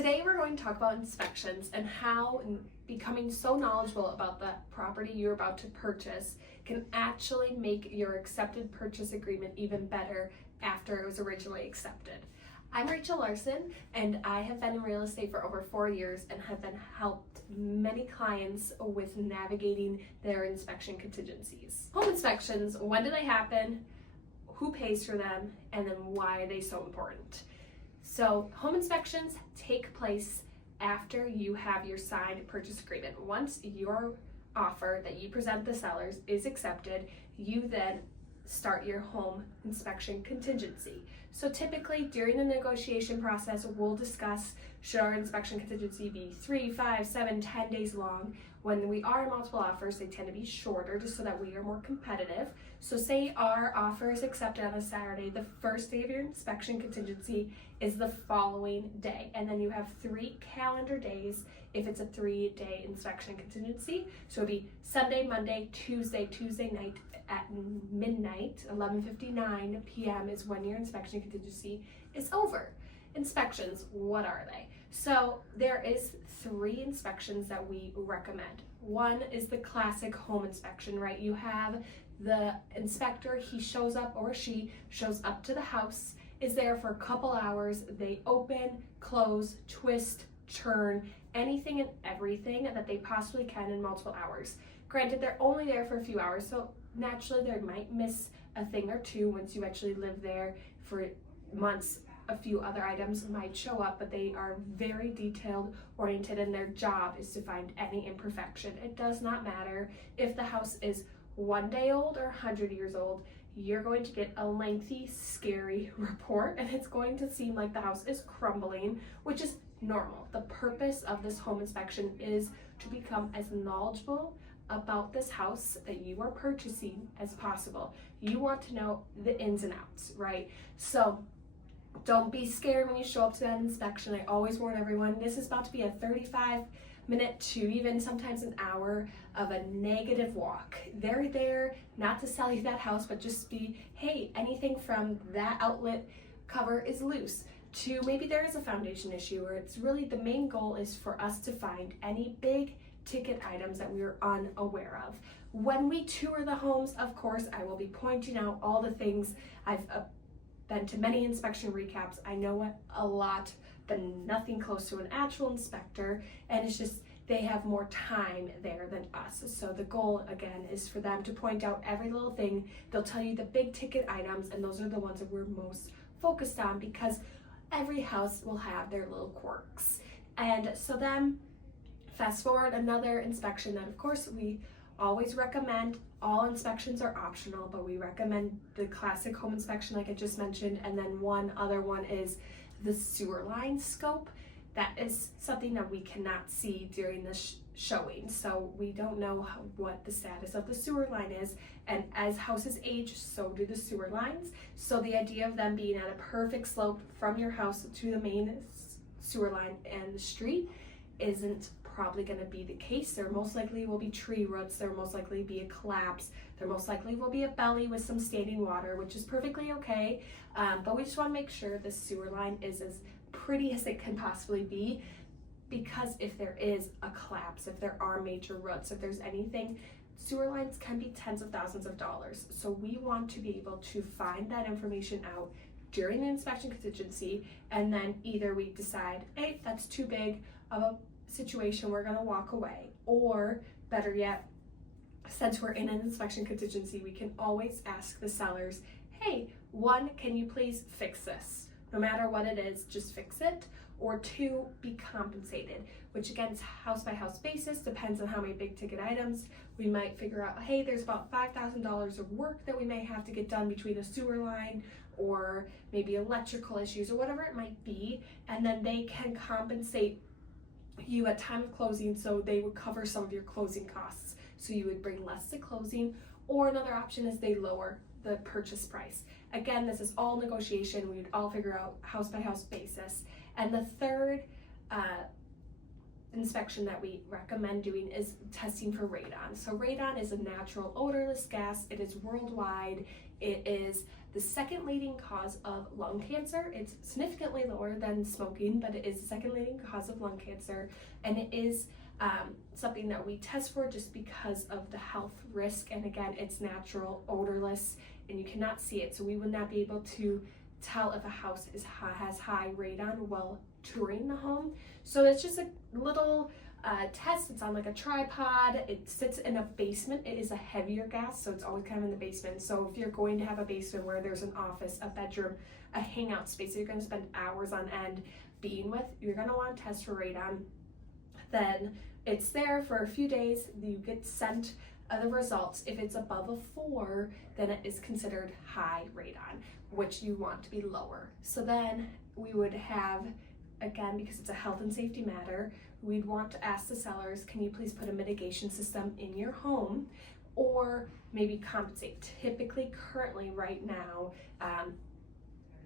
Today we're going to talk about inspections and how becoming so knowledgeable about the property you're about to purchase can actually make your accepted purchase agreement even better after it was originally accepted. I'm Rachel Larson, and I have been in real estate for over 4 years and have been helped many clients with navigating their inspection contingencies. Home inspections, when do they happen, who pays for them, and then why are they so important? So home inspections take place after you have your signed purchase agreement. Once your offer that you present the sellers is accepted, you then start your home inspection contingency. So typically during the negotiation process, we'll discuss should our inspection contingency be 3, 5, 7, 10 days long. When we are in multiple offers, they tend to be shorter just so that we are more competitive. So say our offer is accepted on a Saturday, the first day of your inspection contingency is the following day. And then you have 3 calendar days if it's a 3-day inspection contingency. So it'd be Sunday, Monday, Tuesday night at midnight, 11:59 p.m. is when your inspection contingency is over. Inspections, what are they? So there is 3 inspections that we recommend. One is the classic home inspection, right? You have the inspector, he shows up or she shows up to the house, is there for a couple hours, they open, close, twist, turn, anything and everything that they possibly can in multiple hours. Granted, they're only there for a few hours, so naturally they might miss a thing or two once you actually live there for months. A few other items might show up, but they are very detailed oriented and their job is to find any imperfection. It does not matter if the house is 1 day old or 100 years old, you're going to get a lengthy, scary report and it's going to seem like the house is crumbling, which is normal. The purpose of this home inspection is to become as knowledgeable about this house that you are purchasing as possible. You want to know the ins and outs, right? So don't be scared when you show up to that inspection. I always warn everyone, this is about to be a 35-minute to even sometimes an hour of a negative walk. They're there not to sell you that house, but just be, hey, anything from that outlet cover is loose to maybe there is a foundation issue, or it's really the main goal is for us to find any big ticket items that we are unaware of. When we tour the homes, of course, I will be pointing out all the things. I've been to many inspection recaps. I know a lot, but nothing close to an actual inspector, and it's just they have more time there than us. So the goal, again, is for them to point out every little thing. They'll tell you the big ticket items, and those are the ones that we're most focused on because every house will have their little quirks. And so then fast forward another inspection that, of course, we always recommend. All inspections are optional, but we recommend the classic home inspection like I just mentioned, and then one other one is the sewer line scope. That is something that we cannot see during the showing, so we don't know what the status of the sewer line is, and as houses age, so do the sewer lines. So the idea of them being at a perfect slope from your house to the main sewer line and the street isn't probably going to be the case. There most likely will be tree roots, there most likely be a collapse, there most likely will be a belly with some standing water, which is perfectly okay, but we just want to make sure the sewer line is as pretty as it can possibly be, because if there is a collapse, if there are major roots, if there's anything, sewer lines can be tens of thousands of dollars. So we want to be able to find that information out during the inspection contingency, and then either we decide, hey, that's too big of a situation, we're going to walk away, or better yet, since we're in an inspection contingency, we can always ask the sellers, hey, 1, can you please fix this? No matter what it is, just fix it. Or 2, be compensated, which again is house by house basis, depends on how many big ticket items. We might figure out, hey, there's about $5,000 of work that we may have to get done between a sewer line or maybe electrical issues or whatever it might be, and then they can compensate you at time of closing, so they would cover some of your closing costs, so you would bring less to closing. Or another option is they lower the purchase price. Again, this is all negotiation. We would all figure out house by house basis. And the third inspection that we recommend doing is testing for radon. So radon is a natural odorless gas. It is worldwide. It is the second leading cause of lung cancer. It's significantly lower than smoking, but it is the second leading cause of lung cancer, and it is something that we test for just because of the health risk. And again, it's natural, odorless, and you cannot see it, so we would not be able to tell if a house has high radon while touring the home. So it's just a little test. It's on like a tripod. It sits in a basement. It is a heavier gas, so it's always kind of in the basement. So if you're going to have a basement where there's an office, a bedroom, a hangout space that you're going to spend hours on end being with, you're going to want to test for radon. Then it's there for a few days. You get sent the results. If it's above a 4, then it is considered high radon, which you want to be lower. So then we would have, again, because it's a health and safety matter, we'd want to ask the sellers, can you please put a mitigation system in your home, or maybe compensate. Typically, currently, right now,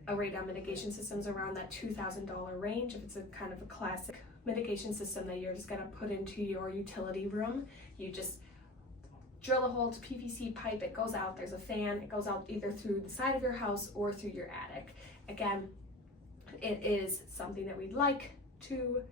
a radon mitigation system is around that $2,000 range. If it's a kind of a classic mitigation system that you're just gonna put into your utility room, you just drill a hole to PVC pipe, it goes out, there's a fan, it goes out either through the side of your house or through your attic. Again, it is something that we'd like to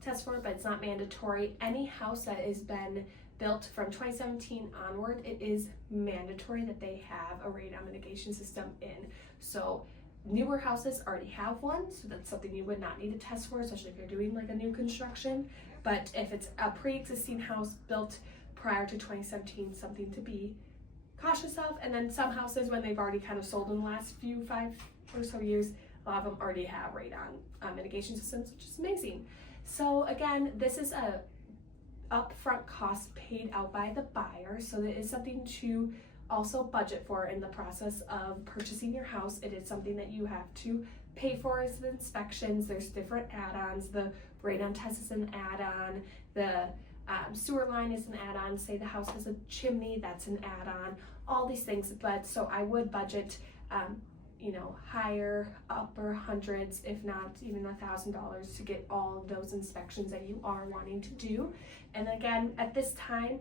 test for, but it's not mandatory. Any house that has been built from 2017 onward, it is mandatory that they have a radon mitigation system in. So newer houses already have one, so that's something you would not need to test for, especially if you're doing like a new construction. But if it's a pre-existing house built prior to 2017, something to be cautious of. And then some houses, when they've already kind of sold in the last 5 or so years, a lot of them already have radon mitigation systems, which is amazing. So again, this is a upfront cost paid out by the buyer, so it is something to also budget for in the process of purchasing your house. It is something that you have to pay for as the inspections. There's different add-ons. The radon test is an add-on. The sewer line is an add-on. Say the house has a chimney, that's an add-on. All these things, but so I would budget higher, upper hundreds, if not even $1,000 to get all of those inspections that you are wanting to do. And again, at this time,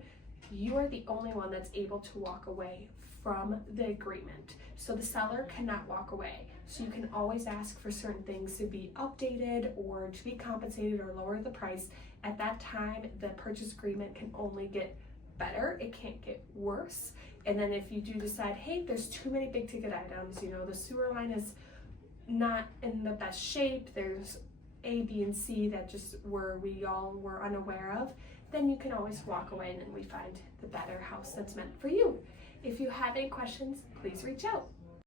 you are the only one that's able to walk away from the agreement. So the seller cannot walk away. So you can always ask for certain things to be updated or to be compensated or lower the price. At that time, the purchase agreement can only get better. It can't get worse. And then if you do decide, hey, there's too many big ticket items, the sewer line is not in the best shape, there's A, B, and C that just we all were unaware of, then you can always walk away and then we find the better house that's meant for you. If you have any questions, please reach out.